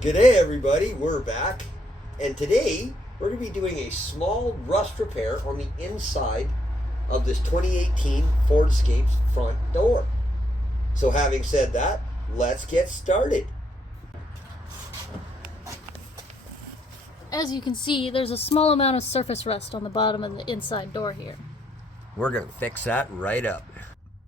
G'day everybody, we're back, and today we're going to be doing a small rust repair on the inside of this 2018 Ford Escape's front door. So having said that, let's get started. As you can see, there's a small amount of surface rust on the bottom of the inside door here. We're going to fix that right up.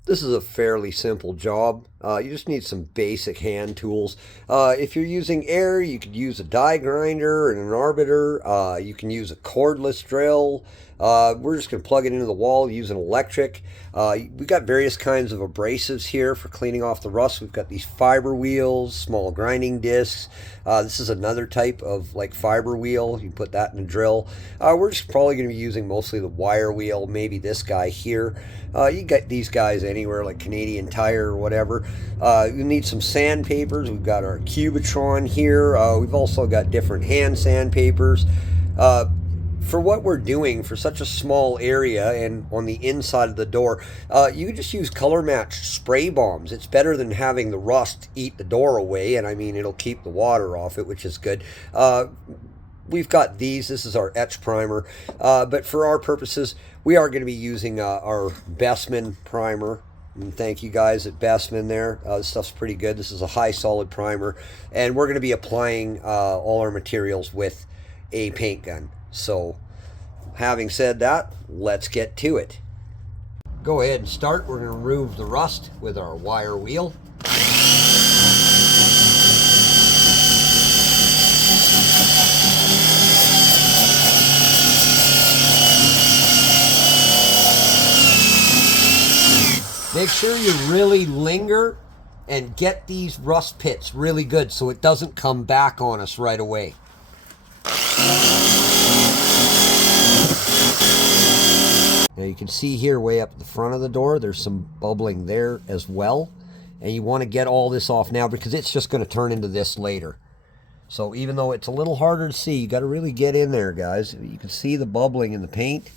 This is a fairly simple job. You just need some basic hand tools. If you're using air, you could use a die grinder and an arbiter. You can use a cordless drill. We're just going to plug it into the wall using electric. We've got various kinds of abrasives here for cleaning off the rust. We've got these fiber wheels, small grinding discs. This is another type of like fiber wheel. You put that in a drill. We're just probably going to be using mostly the wire wheel, maybe this guy here. You get these guys anywhere like Canadian Tire or whatever. You need some sandpapers. We've got our Cubitron here. We've also got different hand sandpapers. For what we're doing for such a small area and on the inside of the door, you can just use color matched spray bombs. It's better than having the rust eat the door away, and I mean it'll keep the water off it, which is good. We've got these. This is our etch primer, but for our purposes we are going to be using our Bestman primer. And thank you guys at Bestman there. This stuff's pretty good. This is a high solid primer, and we're going to be applying all our materials with a paint gun. So having said that, let's get to it. Go ahead and start. We're going to remove the rust with our wire wheel. Make sure you really linger and get these rust pits really good so it doesn't come back on us right away. Now you can see here way up at the front of the door, there's some bubbling there as well. And you want to get all this off now because it's just going to turn into this later. So even though it's a little harder to see, you got to really get in there, guys. You can see the bubbling in the paint.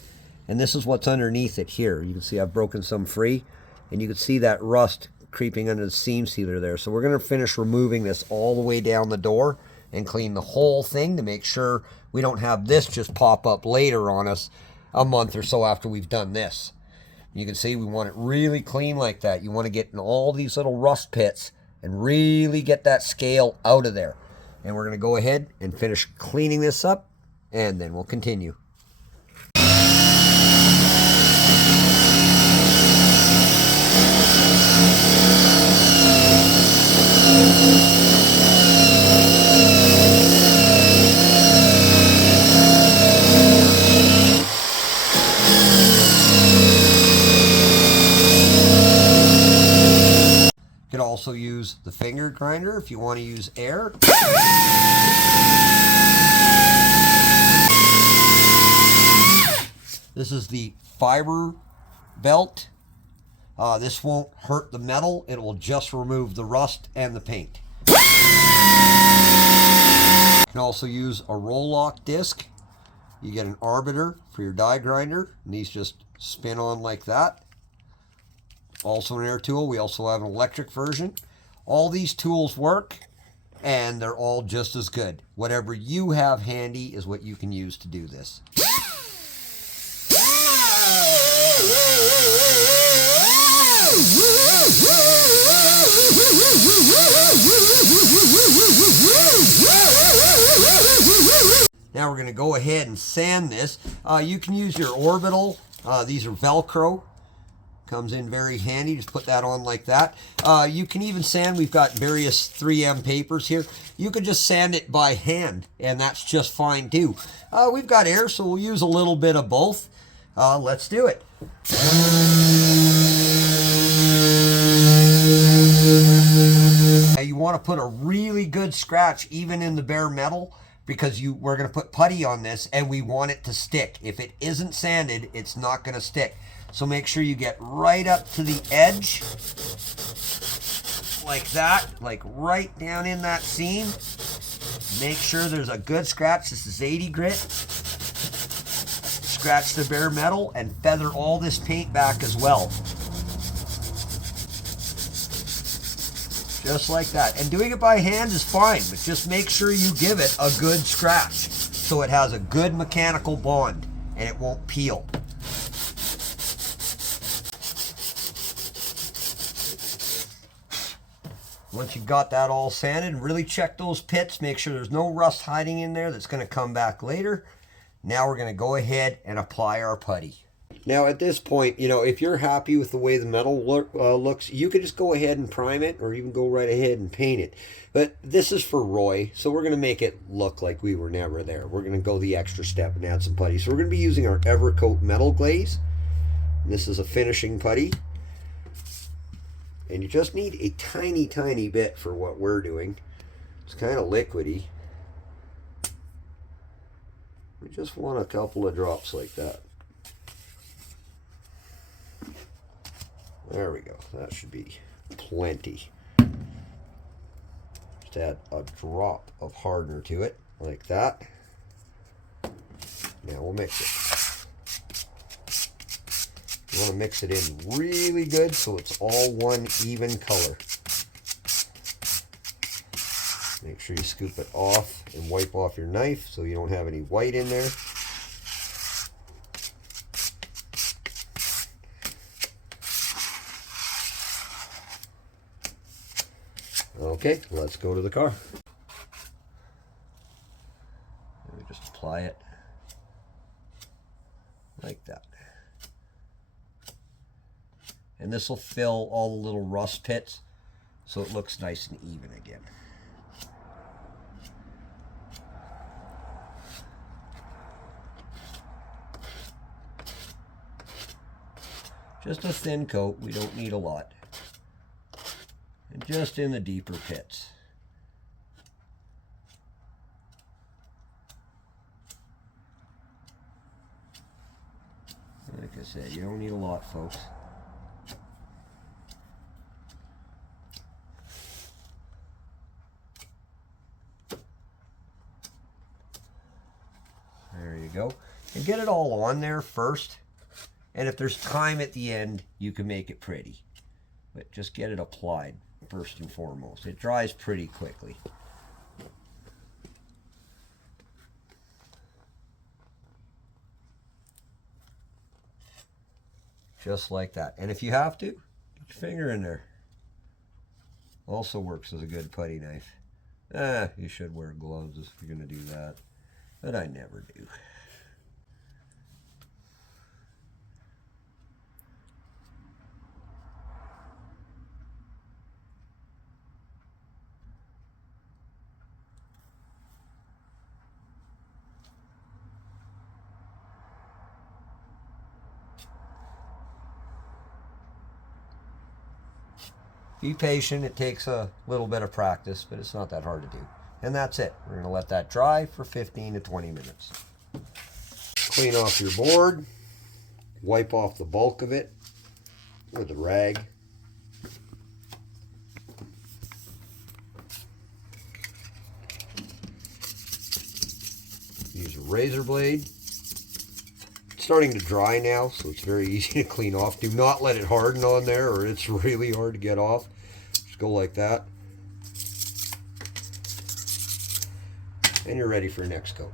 And this is what's underneath it here. You can see I've broken some free. And you can see that rust creeping under the seam sealer there. So we're going to finish removing this all the way down the door and clean the whole thing to make sure we don't have this just pop up later on us a month or so after we've done this. You can see we want it really clean like that. You want to get in all these little rust pits and really get that scale out of there. And we're going to go ahead and finish cleaning this up, and then we'll continue. You could also use the finger grinder if you want to use air. This is the fiber belt. This won't hurt the metal. It will just remove the rust and the paint. You can also use a roll-lock disc. You get an arbiter for your die grinder, and these just spin on like that. Also an air tool. We also have an electric version. All these tools work, and they're all just as good. Whatever you have handy is what you can use to do this. Now we're going to go ahead and sand this. You can use your orbital. These are Velcro. Comes in very handy. Just put that on like that. You can even sand. We've got various 3M papers here. You could just sand it by hand, and that's just fine too. We've got air, so we'll use a little bit of both. Let's do it. Now you want to put a really good scratch even in the bare metal, because we're going to put putty on this and we want it to stick. If it isn't sanded, it's not going to stick. So make sure you get right up to the edge, like that, like right down in that seam. Make sure there's a good scratch. This is 80 grit. Scratch the bare metal and feather all this paint back as well. Just like that. And doing it by hand is fine, but just make sure you give it a good scratch so it has a good mechanical bond and it won't peel. Once you've got that all sanded, really check those pits, make sure there's no rust hiding in there that's going to come back later. Now we're going to go ahead and apply our putty. Now at this point, you know, if you're happy with the way the metal looks, you could just go ahead and prime it, or even go right ahead and paint it. But this is for Roy, so we're going to make it look like we were never there. We're going to go the extra step and add some putty. So we're going to be using our Evercoat metal glaze. And this is a finishing putty. And you just need a tiny, tiny bit for what we're doing. It's kind of liquidy. We just want a couple of drops like that. There we go. That should be plenty. Just add a drop of hardener to it, like that. Now we'll mix it. You want to mix it in really good so it's all one even color. Make sure you scoop it off and wipe off your knife so you don't have any white in there. Okay, let's go to the car. Let me just apply it like that. And this will fill all the little rust pits so it looks nice and even again. Just a thin coat, we don't need a lot. And just in the deeper pits. Like I said, you don't need a lot, folks. There you go. And get it all on there first. And if there's time at the end, you can make it pretty. But just get it applied first and foremost. It dries pretty quickly. Just like that. And if you have to, get your finger in there. Also works as a good putty knife. You should wear gloves if you're going to do that. But I never do. Be patient, it takes a little bit of practice, but it's not that hard to do. And that's it. We're going to let that dry for 15 to 20 minutes. Clean off your board, wipe off the bulk of it with a rag. Use a razor blade. Starting to dry now, so it's very easy to clean off. Do not let it harden on there or it's really hard to get off. Just go like that. And you're ready for your next coat.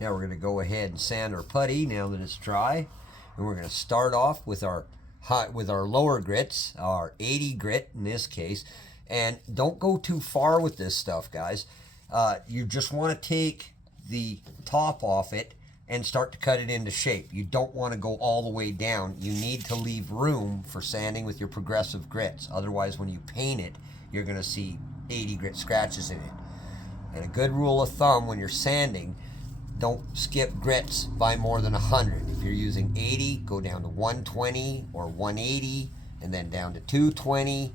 Now we're going to go ahead and sand our putty now that it's dry. And we're going to start off with our lower grits, our 80 grit in this case. And don't go too far with this stuff, guys. You just want to take the top off it and start to cut it into shape. You don't want to go all the way down. You need to leave room for sanding with your progressive grits. Otherwise, when you paint it, you're going to see 80 grit scratches in it. And a good rule of thumb when you're sanding, don't skip grits by more than 100. If you're using 80, go down to 120 or 180, and then down to 220.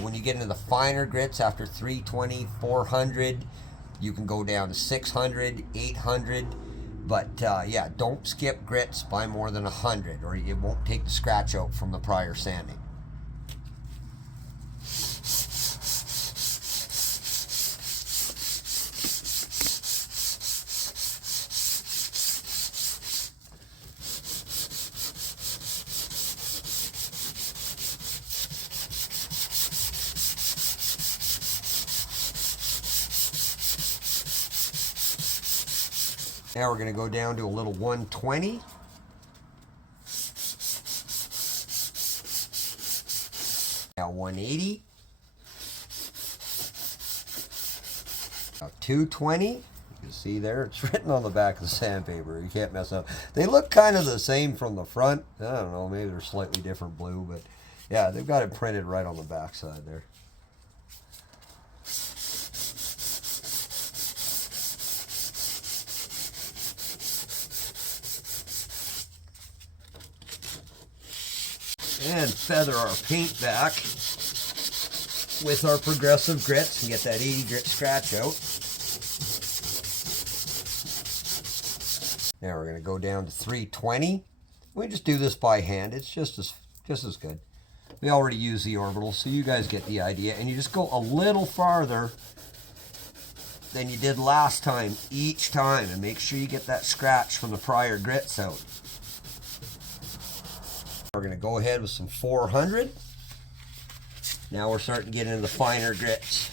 When you get into the finer grits after 320, 400, you can go down to 600, 800. But yeah, don't skip grits by more than 100 or it won't take the scratch out from the prior sanding. Now we're going to go down to a little 120. Now 180. Now 220. You can see there, it's written on the back of the sandpaper. You can't mess up. They look kind of the same from the front. I don't know, maybe they're slightly different blue, but yeah, they've got it printed right on the back side there. And feather our paint back with our progressive grits and get that 80 grit scratch out. Now we're going to go down to 320. We just do this by hand. It's just as good. We already use the orbital, so you guys get the idea. And you just go a little farther than you did last time each time, and make sure you get that scratch from the prior grits out. We're going to go ahead with some 400. Now we're starting to get into the finer grits.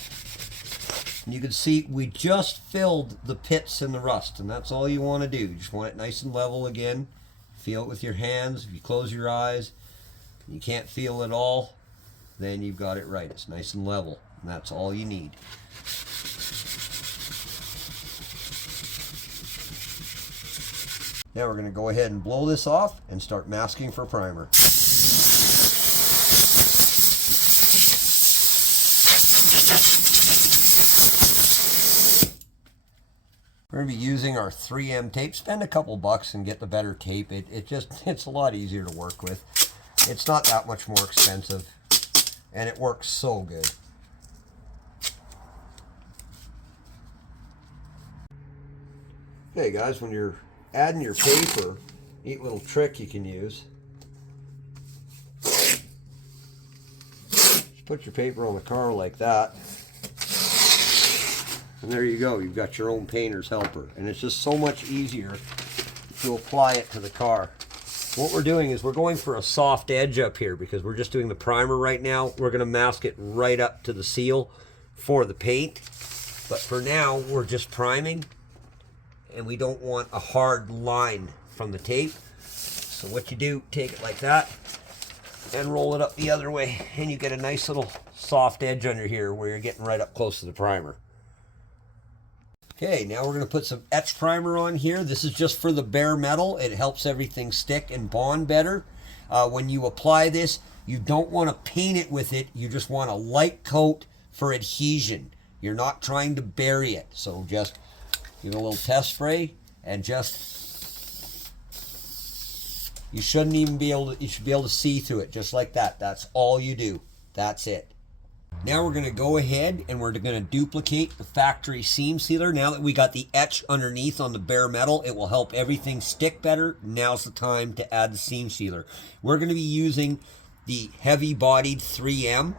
And you can see we just filled the pits in the rust, and that's all you want to do. You just want it nice and level again. Feel it with your hands. If you close your eyes, you can't feel it all, then you've got it right. It's nice and level, and that's all you need. Now we're going to go ahead and blow this off and start masking for primer. We're going to be using our 3M tape. Spend a couple bucks and get the better tape. It's a lot easier to work with. It's not that much more expensive, and it works so good. Okay guys, when you're adding your paper, neat little trick you can use. Just put your paper on the car like that. And there you go, you've got your own painter's helper. And it's just so much easier to apply it to the car. What we're doing is we're going for a soft edge up here because we're just doing the primer right now. We're going to mask it right up to the seal for the paint. But for now, we're just priming. And we don't want a hard line from the tape. So what you do, take it like that and roll it up the other way. And you get a nice little soft edge under here where you're getting right up close to the primer. Okay, now we're going to put some etch primer on here. This is just for the bare metal. It helps everything stick and bond better. When you apply this, you don't want to paint it with it. You just want a light coat for adhesion. You're not trying to bury it. So just give it a little test spray and just, you shouldn't even be able to, you should be able to see through it just like that. That's all you do. That's it. Now we're going to go ahead and we're going to duplicate the factory seam sealer. Now that we got the etch underneath on the bare metal, it will help everything stick better. Now's the time to add the seam sealer. We're going to be using the heavy-bodied 3M.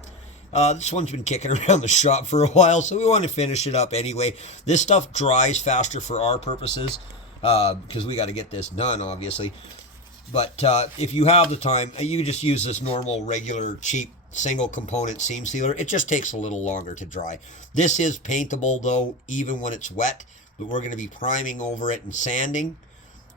This one's been kicking around the shop for a while, so we want to finish it up anyway. This stuff dries faster for our purposes because we got to get this done, obviously. But if you have the time, you just use this normal, regular, cheap single component seam sealer. It just takes a little longer to dry. This is paintable though, even when it's wet, but we're going to be priming over it and sanding.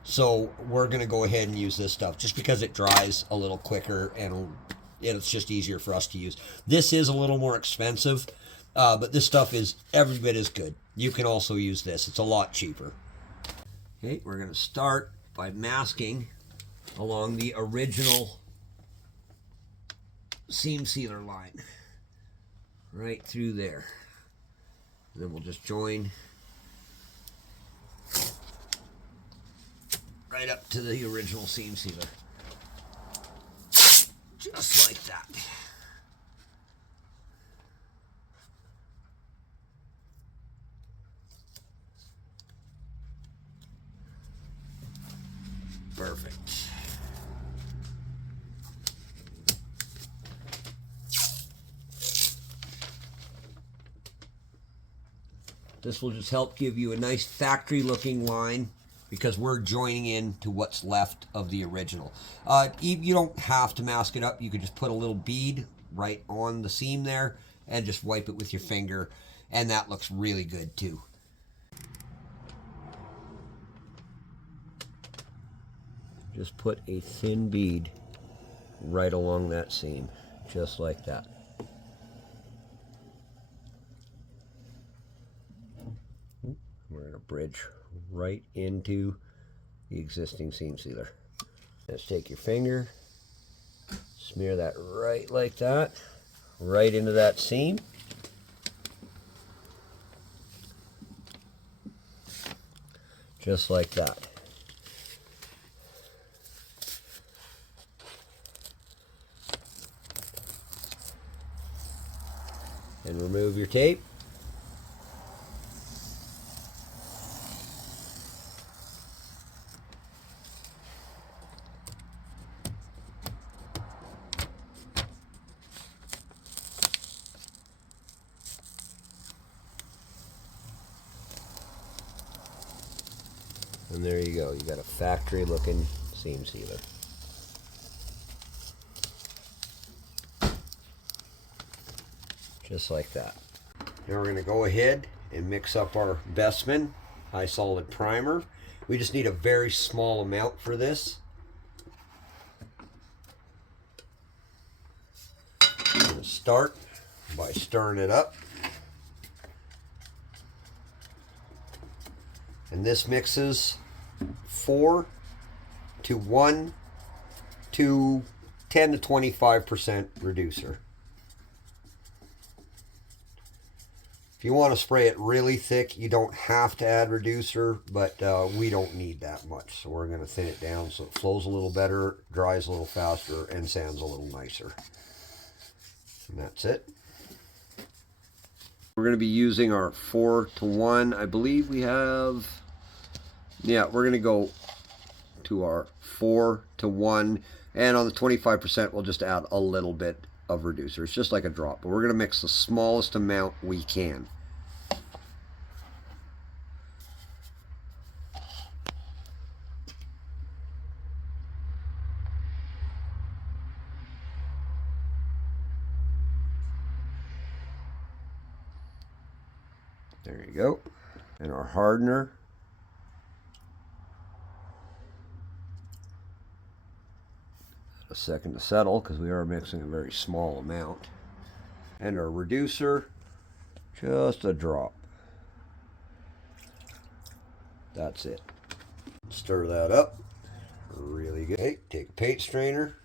So we're going to go ahead and use this stuff just because it dries a little quicker and it's just easier for us to use. This is a little more expensive, but this stuff is every bit as good. You can also use this. It's a lot cheaper. Okay, we're going to start by masking along the original seam sealer line right through there, and then we'll just join right up to the original seam sealer just like that. Perfect. This will just help give you a nice factory looking line because we're joining in to what's left of the original. You don't have to mask it up. You could just put a little bead right on the seam there and just wipe it with your finger, and that looks really good too. just put a thin bead right along that seam, just like that. We're going to bridge right into the existing seam sealer. Just take your finger, smear that right like that, right into that seam. Just like that. And remove your tape. And there you go. You got a factory looking seam sealer. Just like that. Now we're going to go ahead and mix up our Bestman high solid primer. We just need a very small amount for this. I'm going to start by stirring it up. And this mixes 4 to 1 to 10 to 25% reducer. If you want to spray it really thick, you don't have to add reducer, but we don't need that much. So we're going to thin it down so it flows a little better, dries a little faster, and sands a little nicer. And that's it. We're going to be using our 4 to 1. I believe we have, yeah, we're going to go to our 4 to 1. And on the 25%, we'll just add a little bit of reducer. It's just like a drop, but we're going to mix the smallest amount we can. There you go. And our hardener. A second to settle because we are mixing a very small amount. And our reducer, just a drop. That's it. Stir that up really good. Okay, take a paint strainer.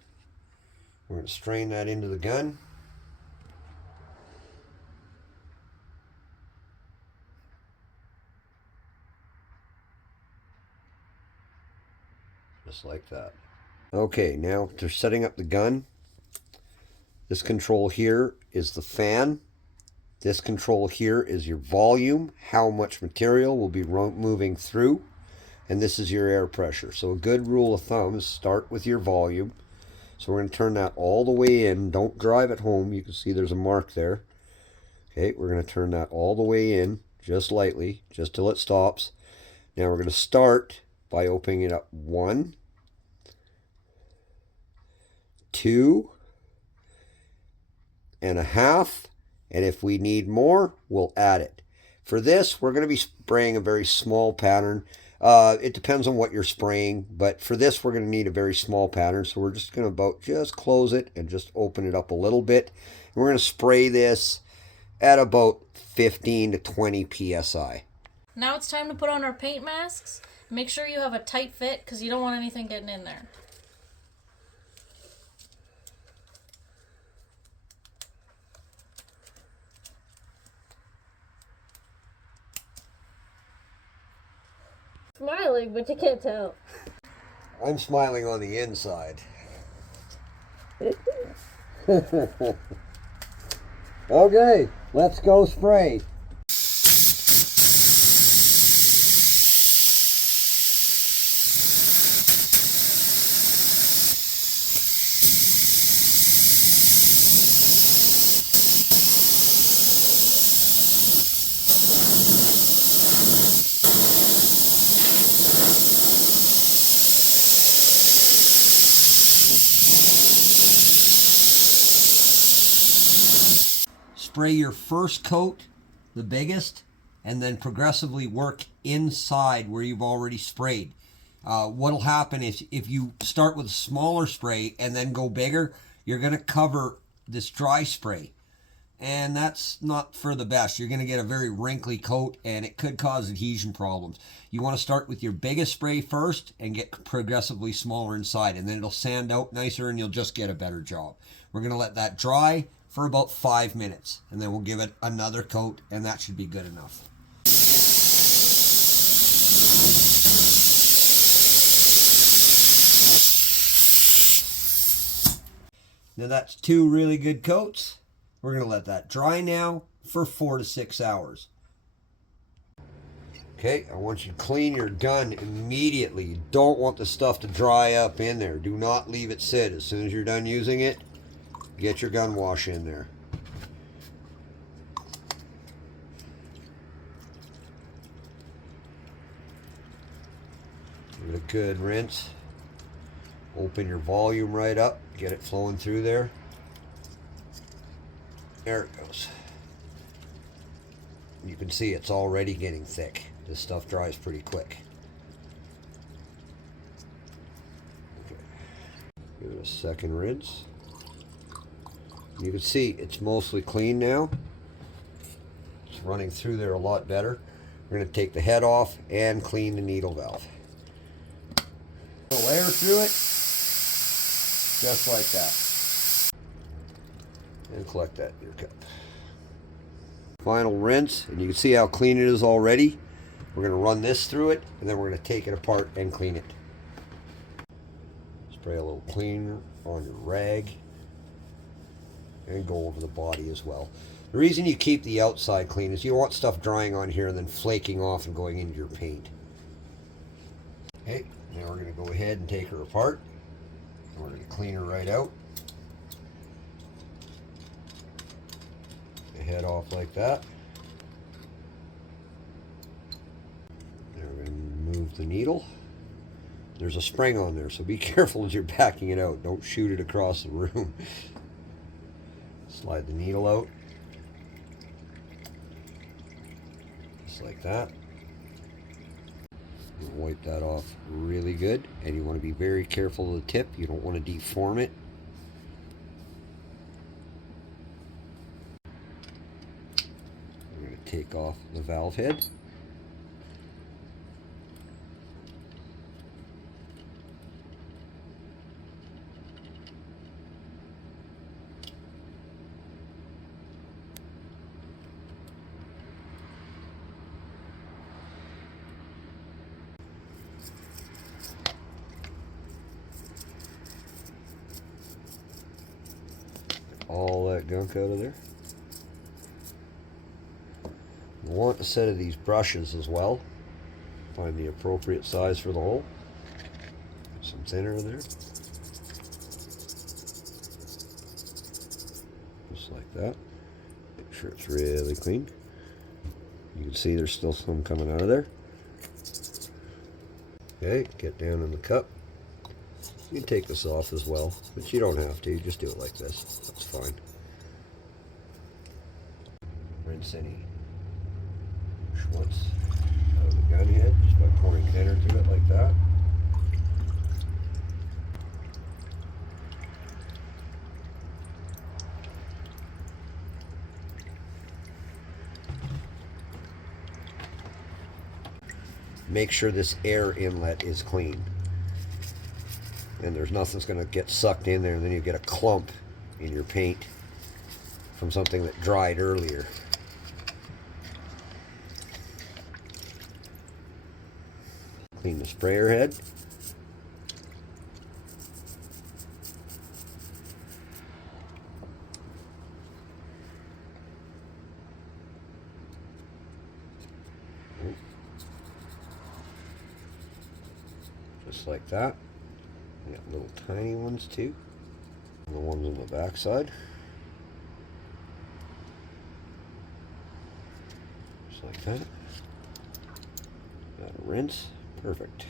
We're going to strain that into the gun. Just like that. Okay, now to setting up the gun. This control here is the fan. This control here is your volume, how much material will be moving through. And this is your air pressure. So a good rule of thumb is start with your volume. So we're going to turn that all the way in. Don't drive it home. You can see there's a mark there. Okay, we're going to turn that all the way in, just lightly, just till it stops. Now we're going to start by opening it up 1, 2 and a half, and if we need more, we'll add it. For this, we're going to be spraying a very small pattern. It depends on what you're spraying, but for this, we're going to need a very small pattern, so we're just going to just close it and just open it up a little bit. And we're going to spray this at about 15 to 20 psi. Now it's time to put on our paint masks. Make sure you have a tight fit because you don't want anything getting in there. Smiling, but you can't tell. I'm smiling on the inside. Okay, let's go spray. Spray your first coat, the biggest, and then progressively work inside where you've already sprayed. What'll happen is if you start with a smaller spray and then go bigger, you're going to cover this dry spray. And that's not for the best. You're going to get a very wrinkly coat, and it could cause adhesion problems. You want to start with your biggest spray first and get progressively smaller inside, and then it'll sand out nicer and you'll just get a better job. We're going to let that dry for about 5 minutes, and then we'll give it another coat, and that should be good enough. Now that's 2 really good coats. We're going to let that dry now for 4 to 6 hours. Okay, I want you to clean your gun immediately. You don't want the stuff to dry up in there. Do not leave it sit. As soon as you're done using it, get your gun wash in there. Give it a good rinse. Open your volume right up. Get it flowing through there. There it goes. You can see it's already getting thick. This stuff dries pretty quick. Okay. Give it a second rinse. You can see it's mostly clean now. It's running through there a lot better. We're going to take the head off and clean the needle valve. Layer through it, just like that. And collect that in your cup. Final rinse, and you can see how clean it is already. We're going to run this through it, and then we're going to take it apart and clean it. Spray a little cleaner on your rag, and go over the body as well. The reason you keep the outside clean is you don't want stuff drying on here and then flaking off and going into your paint. Okay, now we're going to go ahead and take her apart. We're going to clean her right out. The head off like that. Now we're going to move the needle. There's a spring on there, so be careful as you're backing it out. Don't shoot it across the room. Slide the needle out. Just like that. You wipe that off really good, and you want to be very careful of the tip. You don't want to deform it. We're going to take off the valve head. All that gunk out of there. You want a set of these brushes as well. Find the appropriate size for the hole. Some thinner in there. Just like that. Make sure it's really clean. You can see there's still some coming out of there. Okay, get down in the cup. You can take this off as well, but you don't have to. Just do it like this. That's fine. Rinse any schmutz out of the gun head just by pouring thinner through it like that. Make sure this air inlet is clean. And there's nothing that's going to get sucked in there, and then you get a clump in your paint from something that dried earlier. Clean the sprayer head. Just like that. We got little tiny ones too. And the ones on the back side. Just like that. Got a rinse. Perfect.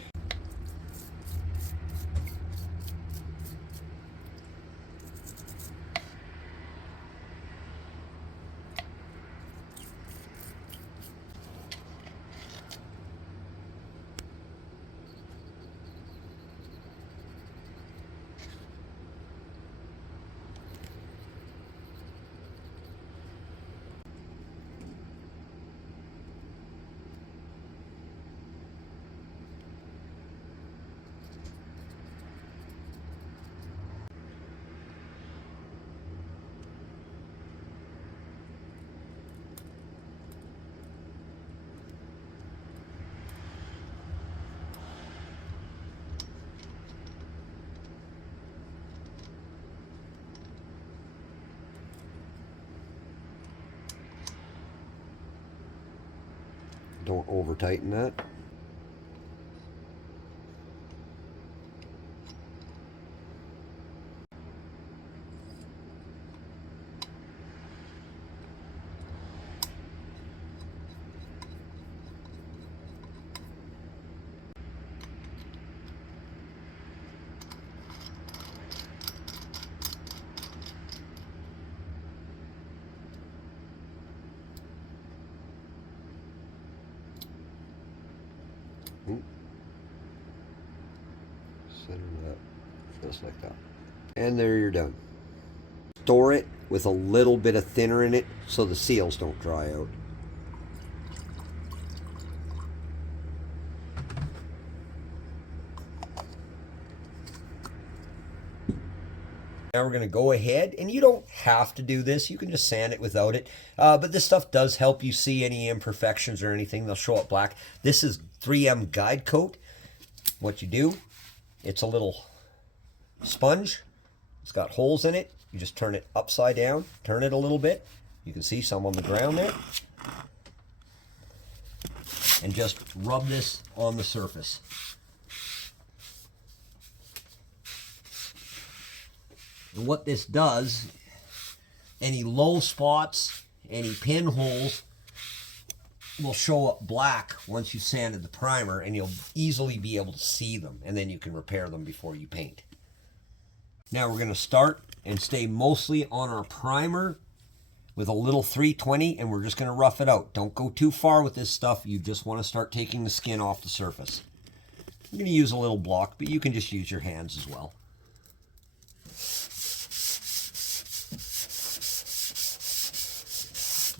Don't over tighten that. Center that just like that. And there you're done. Store it with a little bit of thinner in it so the seals don't dry out. Now we're going to go ahead, and you don't have to do this. You can just sand it without it. But this stuff does help you see any imperfections or anything. They'll show up black. This is 3M Guide Coat. What you do, it's a little sponge. It's got holes in it. You just turn it upside down, turn it a little bit. You can see some on the ground there. And just rub this on the surface. And what this does, any low spots, any pinholes will show up black once you've sanded the primer, and you'll easily be able to see them, and then you can repair them before you paint. Now we're going to start and stay mostly on our primer with a little 320, and we're just going to rough it out. Don't go too far with this stuff. You just want to start taking the skin off the surface. I'm going to use a little block, but you can just use your hands as well.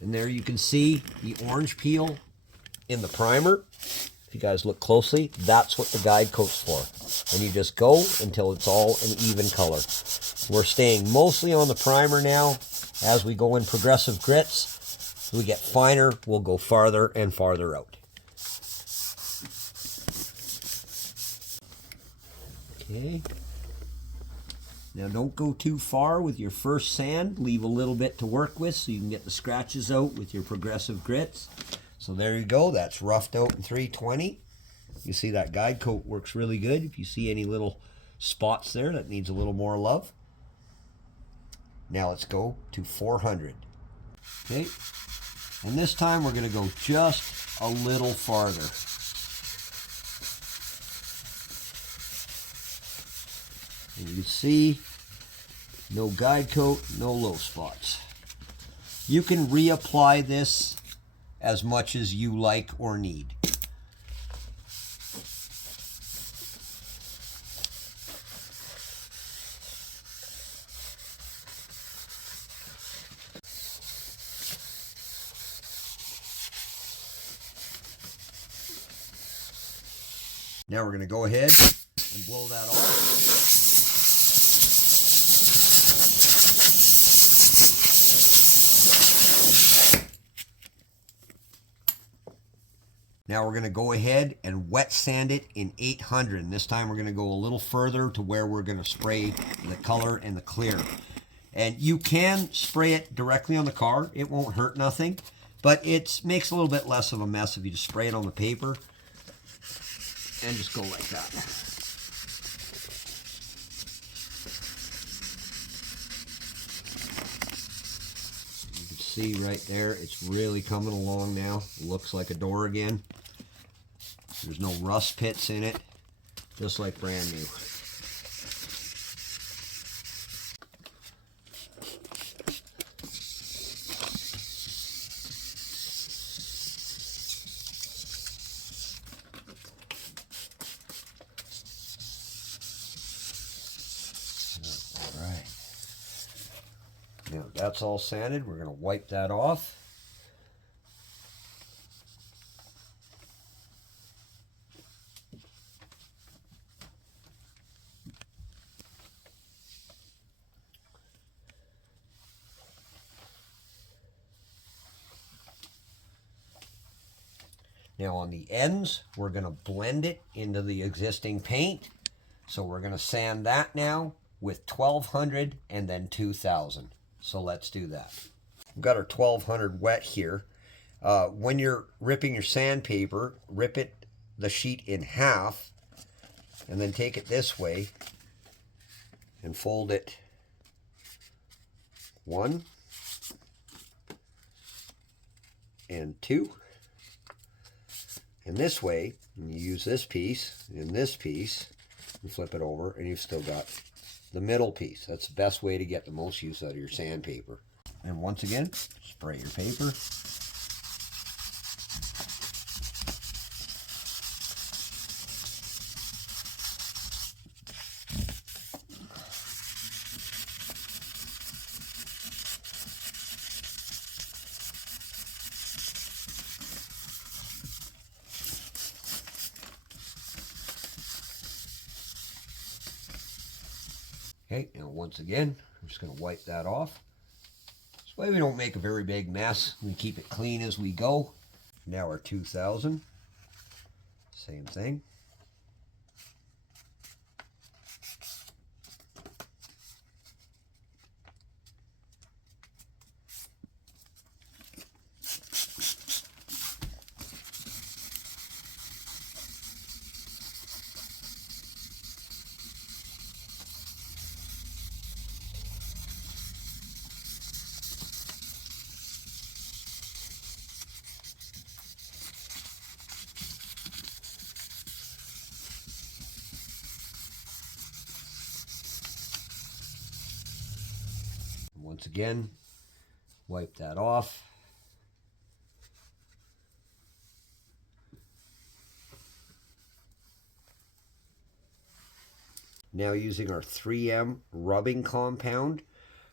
And there you can see the orange peel in the primer. If you guys look closely, that's what the guide coat's for. And you just go until it's all an even color. We're staying mostly on the primer now. As we go in progressive grits, as we get finer, we'll go farther and farther out. Okay. Now don't go too far with your first sand. Leave a little bit to work with so you can get the scratches out with your progressive grits. So there you go. That's roughed out in 320. You see that guide coat works really good. If you see any little spots there that needs a little more love. Now let's go to 400. Okay. And this time we're going to go just a little farther. And you can see no guide coat, no low spots. You can reapply this as much as you like or need. Now we're going to go ahead and blow that off. Now we're going to go ahead and wet sand it in 800. And this time we're going to go a little further to where we're going to spray the color and the clear. And you can spray it directly on the car. It won't hurt nothing. But it makes a little bit less of a mess if you just spray it on the paper. And just go like that. You can see right there, it's really coming along now. It looks like a door again. There's no rust pits in it, just like brand new. All right. Now that's all sanded. We're going to wipe that off. Now on the ends, we're going to blend it into the existing paint. So we're going to sand that now with 1200 and then 2000. So let's do that. We've got our 1200 wet here. When you're ripping your sandpaper, rip the sheet in half, and then take it this way and fold it 1 and 2. And this way, you use this piece and this piece, and flip it over, and you've still got the middle piece. That's the best way to get the most use out of your sandpaper. And once again, spray your paper. Okay, now once again, I'm just going to wipe that off. This way we don't make a very big mess. We keep it clean as we go. Now our 2000, same thing. Once again, wipe that off. Now using our 3M rubbing compound,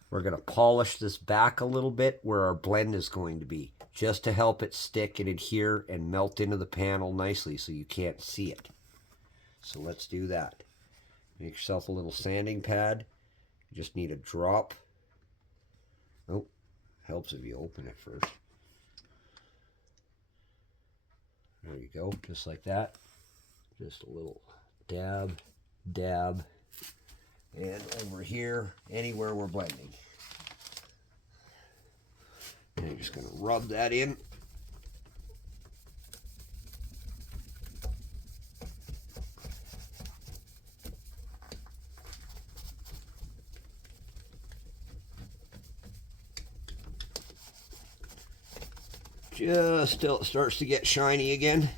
we're going to polish this back a little bit where our blend is going to be, just to help it stick and adhere and melt into the panel nicely so you can't see it. So let's do that. Make yourself a little sanding pad. You just need a drop. Oh, helps if you open it first. There you go, just like that. Just a little dab, dab, and over here, anywhere we're blending. And you're just going to rub that in. Just till it starts to get shiny again.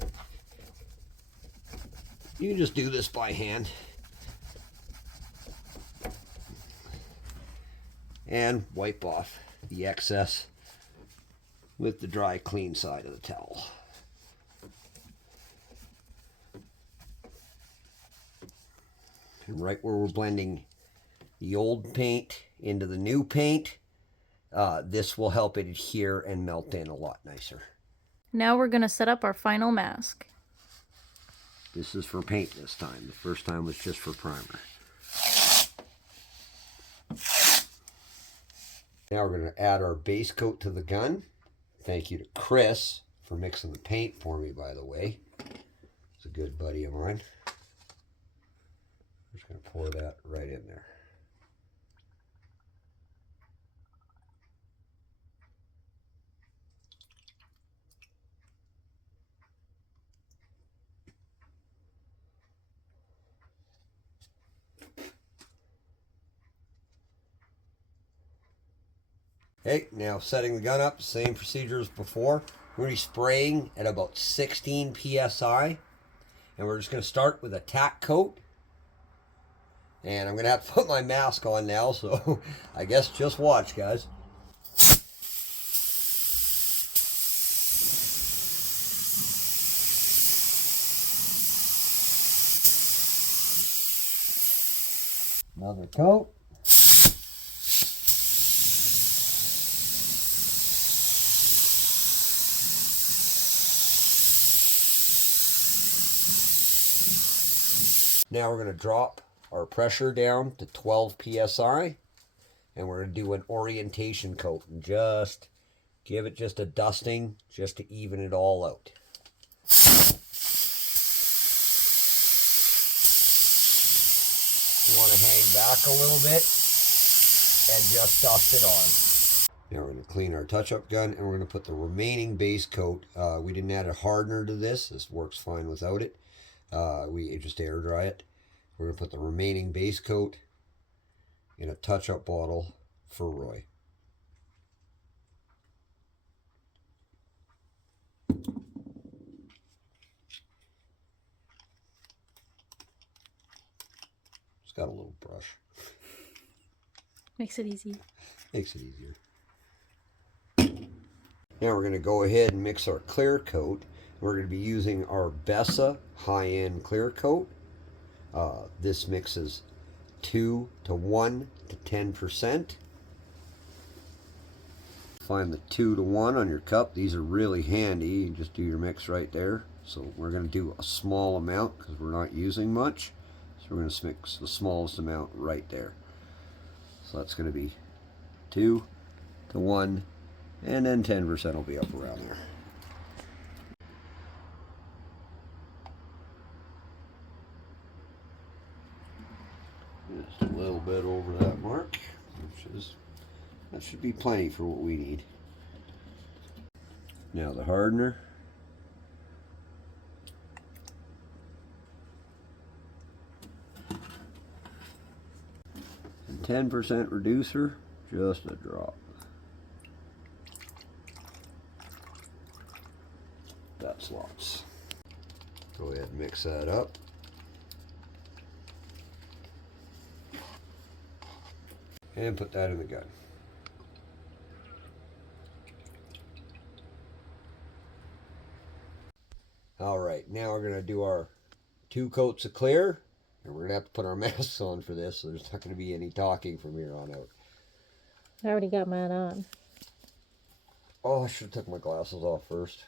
You can just do this by hand. And wipe off the excess with the dry, clean side of the towel. And right where we're blending the old paint into the new paint, this will help it adhere and melt in a lot nicer. Now we're going to set up our final mask. This is for paint this time. The first time was just for primer. Now we're going to add our base coat to the gun. Thank you to Chris for mixing the paint for me, by the way. He's a good buddy of mine. I'm just going to pour that right in there. Okay, now setting the gun up, same procedure as before. We're going to be spraying at about 16 psi. And we're just going to start with a tack coat. And I'm going to have to put my mask on now, so I guess just watch, guys. Another coat. Now we're going to drop our pressure down to 12 psi, and we're going to do an orientation coat and just give it just a dusting just to even it all out. You want to hang back a little bit and just dust it on. Now we're going to clean our touch-up gun, and we're going to put the remaining base coat. We didn't add a hardener to this. This works fine without it. We just air dry it. We're going to put the remaining base coat in a touch-up bottle for Roy. It's got a little brush. Makes it easy. Makes it easier. Now we're going to go ahead and mix our clear coat. We're going to be using our Bessa high-end clear coat. This mixes 2 to 1 to 10%. Find the 2 to 1 on your cup. These are really handy. You just do your mix right there. So we're going to do a small amount because we're not using much. So we're going to mix the smallest amount right there. So that's going to be 2 to 1, and then 10% will be up around there. Just a little bit over that mark, that should be plenty for what we need. Now the hardener. And 10% reducer, just a drop. That's lots. Go ahead and mix that up. And put that in the gun. Alright, now we're going to do our 2 coats of clear. And we're going to have to put our masks on for this, so there's not going to be any talking from here on out. I already got mine on. Oh, I should have took my glasses off first.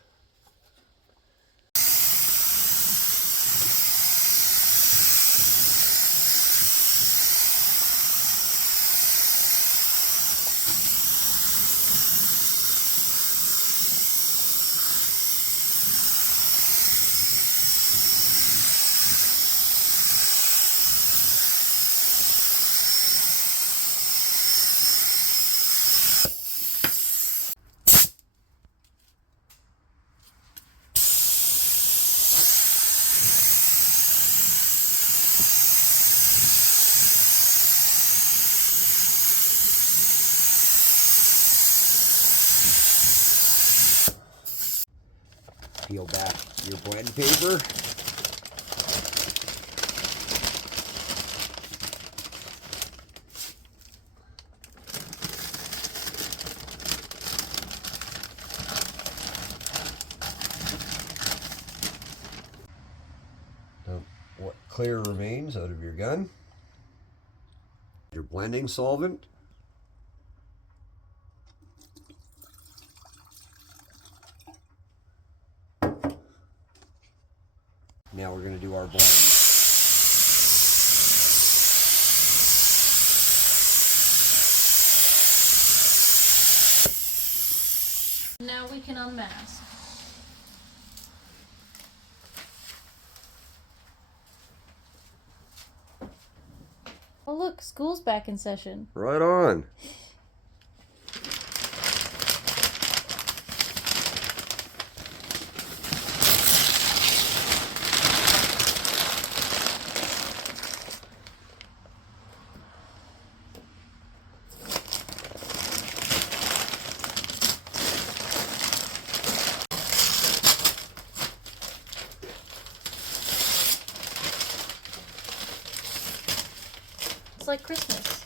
Peel back your blend paper. Dump what clear remains out of your gun. Your blending solvent. Now we're going to do our blend. Now we can unmask. Oh look, school's back in session. Right on. It's like Christmas.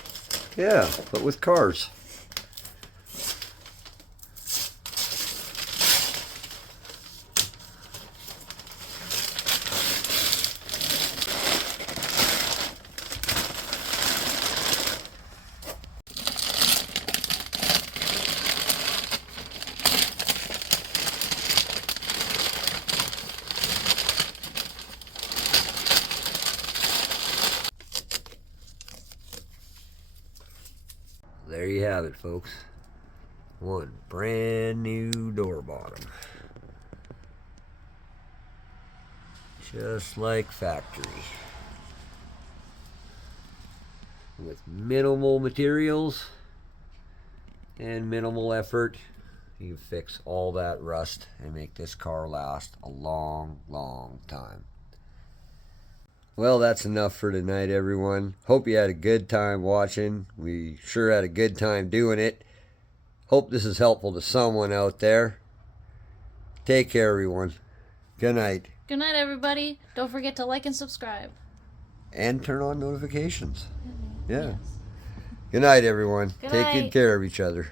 Yeah, but with cars. There you have it, folks. One brand new door bottom. Just like factory. With minimal materials and minimal effort, you can fix all that rust and make this car last a long, long time. Well, that's enough for tonight, everyone. Hope you had a good time watching. We sure had a good time doing it. Hope this is helpful to someone out there. Take care, everyone. Good night. Good night, everybody. Don't forget to like and subscribe. And turn on notifications. Yeah. Yes. Good night, everyone. Good Take good night. care of each other.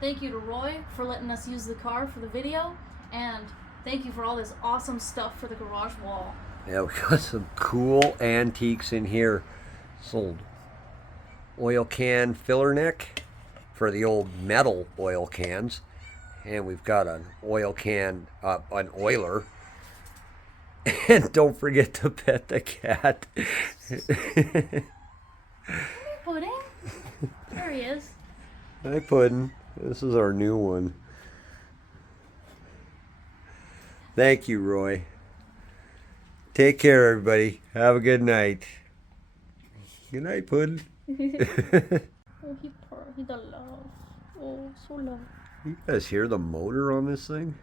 Thank you to Roy for letting us use the car for the video. And thank you for all this awesome stuff for the garage wall. Yeah, we got some cool antiques in here. Sold oil can filler neck for the old metal oil cans. And we've got an oil can, an oiler. And don't forget to pet the cat. Pudding? There he is. Hi, Puddin'. This is our new one. Thank you, Roy. Take care, everybody. Have a good night. Good night, Puddin'. Oh, he got love. Oh, so love. You guys hear the motor on this thing?